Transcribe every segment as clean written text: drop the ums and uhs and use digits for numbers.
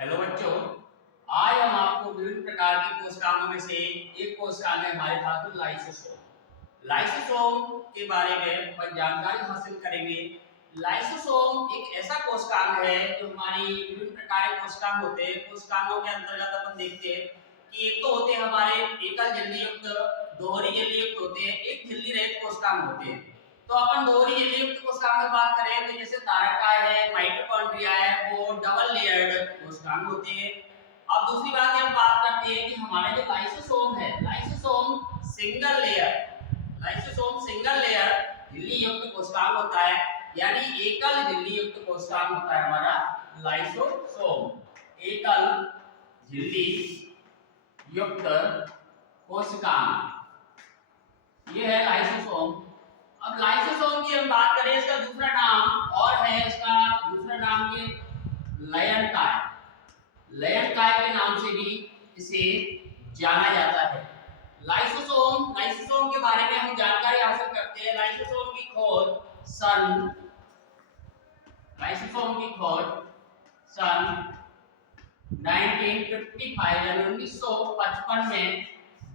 Hello बच्चों, आज हम आपको विभिन्न प्रकार की कोशिकाओं में से एक कोशिकांग है हमारे पास लाइसोसोम। लाइसोसोम के बारे में और जानकारी हासिल करेंगे। लाइसोसोम एक ऐसा कोशिकांग है जो हमारी विभिन्न प्रकार के कोशिकांग होते हैं। कोशिकांगों के अंतर्गत अपन देखते हैं कि एक तो होते हैं हमारे एकल झिल्ली युक्त, दोहरी झिल्ली युक्त होते हैं, एक झिल्ली रहित कोशिकांग होते हैं। तो अपन दोहरी झिल्ली युक्त कोशिकांग की बात करें तो जैसे तारका है, माइटोकॉन्ड्रिया है, वो डबल लेयर्ड कोशिकांग होते हैं। अब दूसरी बात हम बात करते हैं कि हमारे जो लाइसोसोम है, लाइसोसोम सिंगल लेयर झिल्ली युक्त कोशिकांग होता है, यानी एकल झिल्ली युक्त कोशिकांग होता है हमारा लाइसोसोम। एकल झिल्ली युक्त कोशिकांग, ये है लाइसोसोम। अब लाइसोसोम की हम बात करें, इसका दूसरा नाम और है, इसका दूसरा नाम के लयनकाय के नाम से भी इसे जाना जाता है। लाइसोसोम के बारे में हम जानकारी हासिल करते हैं। लाइसोसोम की खोज सन 1955 यानी 1955 में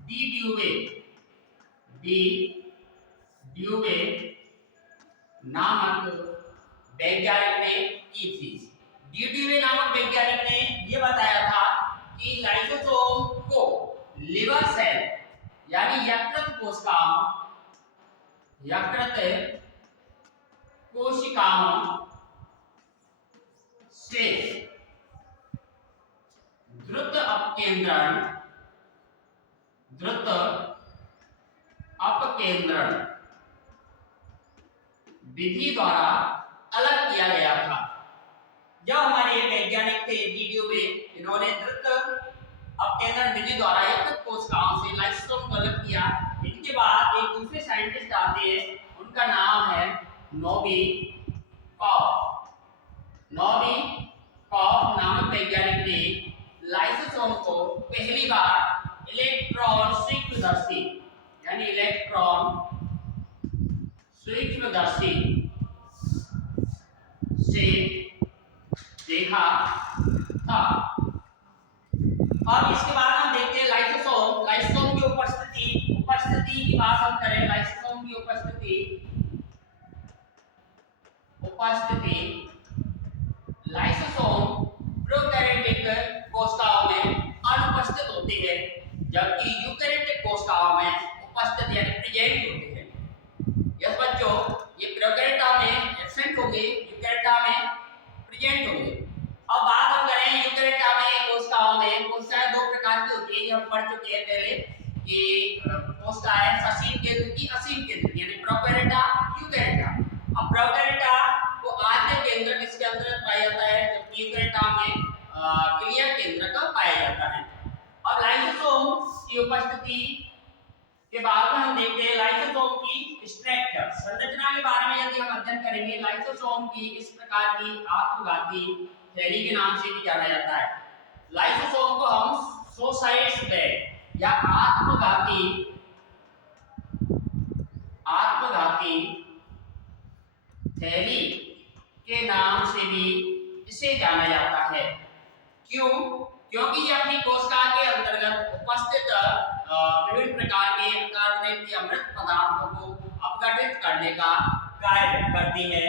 डी ड्यूवे नामक वैज्ञानिक ने की थी। डी ड्यूवे नामक वैज्ञानिक ने यह बताया था कि लाइसोसोम को लिवर सेल यानी यकृत कोशिकाओं से द्रुत अपकेंद्रण विधि द्वारा अलग किया गया था। जब हमारे वैज्ञानिक थे डी ड्यूवे, इन्होंने द्रुत अपकेंद्रण विधि द्वारा यकृत कोशिकाओं से लाइसोसोम को अलग किया। इनके बाद एक दूसरे साइंटिस्ट आते हैं, उनका नाम है नोविकॉफ नामक वैज्ञानिक ने लाइसोसोम को पहली बार इलेक्ट्रॉन सूक्ष्मदर्शी से देखा था। अब इसके बाद हम देखते हैं लाइसोसोम की उपस्थिति की बात हम करें। लाइसोसोम की उपस्थिति लाइसोसोम प्रोकैरियोटिक कोशिकाओं में अनुपस्थित होती है, जबकि यूकैरियोटिक कोशिकाओं में उपस्थित यानी प्रेजेंट होते हैं। यस बच्चों, ये प्रोकैरियोटा में एब्सेंट होंगे, यूकैरियोटा में प्रेजेंट होंगे। अब बात हम करें यूकैरियोटा में कोशिकाएं दो प्रकार की होती है। ये हम पढ़ चुके हैं पहले कि कोशिकाएं ससीम केंद्र की, असीम केंद्र की, यानी प्रोकैरियोटा, यूकैरियोटा। अब प्रोकैरियोटा को आद्य केंद्र किसके अंतर्गत पाया जाता है, जबकि यूकैरियोटा में क्लियर केंद्र का पाया जाता है। अब लाइसोसोम की उपस्थिति के बाद में हम देखते हैं लाइसोसोम की स्ट्रक्चर, संरचना के बारे में यदि हम अध्ययन करेंगे। लाइसोसोम की इस प्रकार की आत्मघाती थैली के नाम से भी जाना जाता है। लाइसोसोम को हम सोसाइट्स बैग या आत्मघाती थैली के नाम से भी इसे जाना जाता है। क्यों? क्योंकि ये अपनी कोशिका के अंतर्गत उपस्थित विभिन्न प्रकार के कार्बोनेट के अमृत पदार्थों को अपघटित करने का कार्य करती है,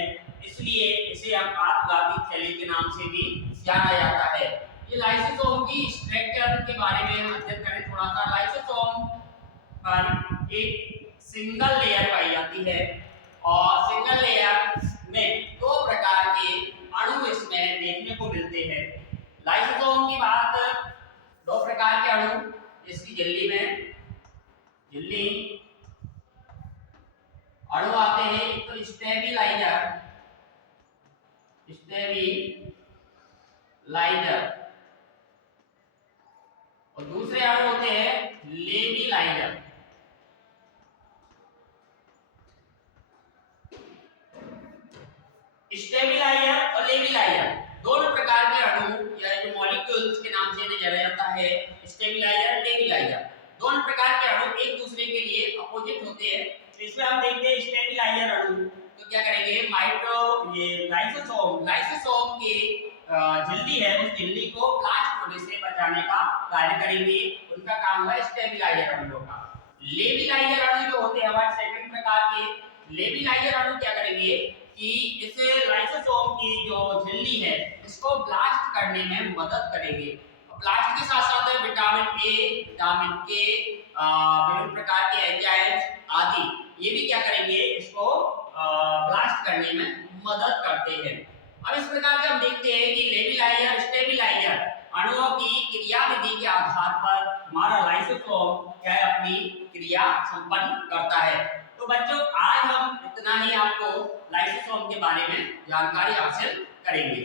इसलिए इसे हम आत्मघाती थैली के नाम से भी जाना जाता है। ये लाइसोसोम की स्ट्रक्चर के बारे में हम अध्ययन करें थोड़ा सा। लाइसोसोम पर एक सिंगल लेयर पाई जाती है और सिंगल लेयर में दो प्रकार के अणु इसमें देखने को मिलते हैं। लाइसोसोम की बात, दो प्रकार के अणु इसकी झिल्ली अणु आते हैं। एक तो स्टेबिलाइजर और दूसरे अणु होते हैं लेबिलाइजर। स्टेबिलाइजर और लेबिलाइजर दोनों प्रकार के अणु या जो मॉलिक्यूल्स के नाम से इन्हें जाना जाता है, स्टेबिलाइजर, लेबिलाइजर, दोनों प्रकार के अणु एक दूसरे के लिए अपोजिट होते हैं। तो इसमें हम देखते हैं स्टेबिलाइजर अणु तो क्या करेंगे, लाइसोसोम के झिल्ली है उस झिल्ली को ब्लास्ट होने से बचाने का कार्य करेंगे। उनका काम है स्टेबिलाईजर अणुओं का। लेविलाइजर अणु जो होते हैं हमारे सेकंड प्रकार के, लेविलाइजर अणु क्या करेंगे कि इस लाइसोसोम की जो झिल्ली है इसको ब्लास्ट करने में मदद करेंगे। ब्लास्ट के साथ साथ विटामिन ए, विटामिन के, विभिन्न प्रकार के एंजाइम्स आदि ये भी क्या करेंगे इसको ब्लास्ट करने में मदद करते हैं। अब इस प्रकार से हम देखते हैं कि लेविलाइजर स्टेबिलाइजर अणुओं की क्रियाविधि के आधार पर हमारा लाइसोसोम क्या है अपनी क्रिया संपन्न करता है। तो बच्चों आज हम इतना ही आपको लाइसोसोम के बारे में जानकारी हासिल करेंगे।